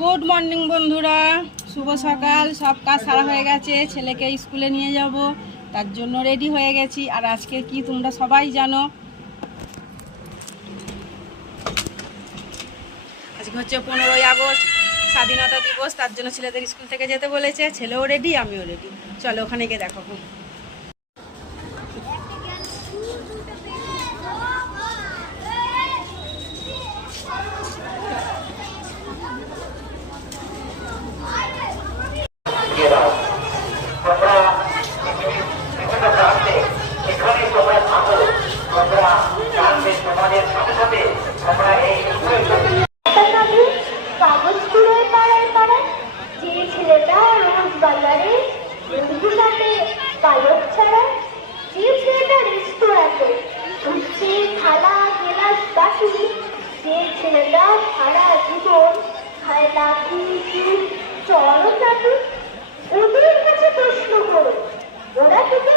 Good morning বন্ধুরা, শুভ সকাল। সব কাজ সারা হয়ে গেছে, ছেলেকে স্কুলে নিয়ে যাব, তার জন্য রেডি হয়ে গেছি। আর আজকে কি তোমরা সবাই জানো, আজকে হচ্ছে 15ই আগস্ট, স্বাধীনতা দিবস। তার জন্য ছেলেদের স্কুল থেকে যেতে বলেছে, ছেলেও রেডি, আমিও রেডি। চলো ওখানে গিয়ে দেখাবো। ছেলেটা সারা জীবন খায় লাঠি চলো চাটু। ওদের কাছে প্রশ্ন করো, ওরা কিন্তু